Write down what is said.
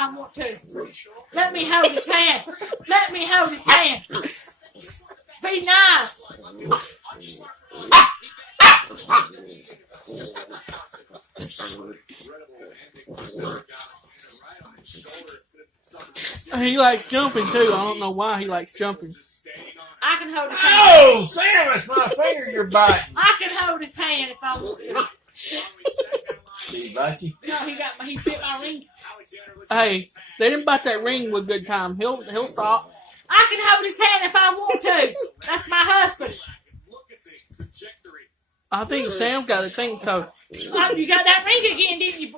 I want to. Let me hold his hand. Let me hold his hand. Be nice. He likes jumping too. I don't know why he likes jumping. I can hold his hand. Oh, Sam, it's my finger you're biting. I can hold his hand if I want to. Did he bite you? No, he bit my ring. Hey, they didn't bite that ring with good time. He'll stop. I can hold his hand if I want to. That's my husband. I think Sam got to think so. You got that ring again, didn't you?